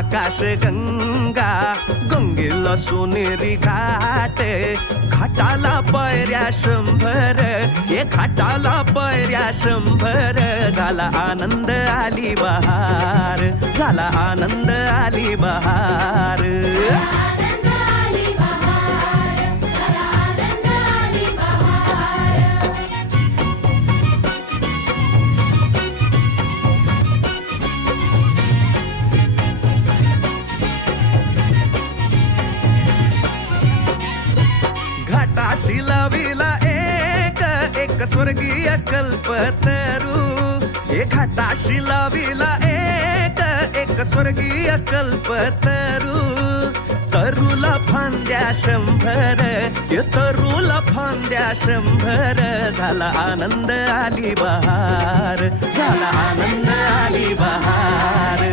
आकाश गंगा गंगेला सोनेरी घाट घाटाला पायऱ्या 100 ये घाटाला पायऱ्या 100 झाला आनंद आली बहार झाला आनंद आली बहार घाटाशी लाविला एक स्वर्गीय कल्पतरू हे घाटाशी लाविला एक स्वर्गीय कल्पतरू तरुला फांद्या 100 ये तरुला फांद्या 100 झाला आनंद आली बहार झाला आनंद आली बहार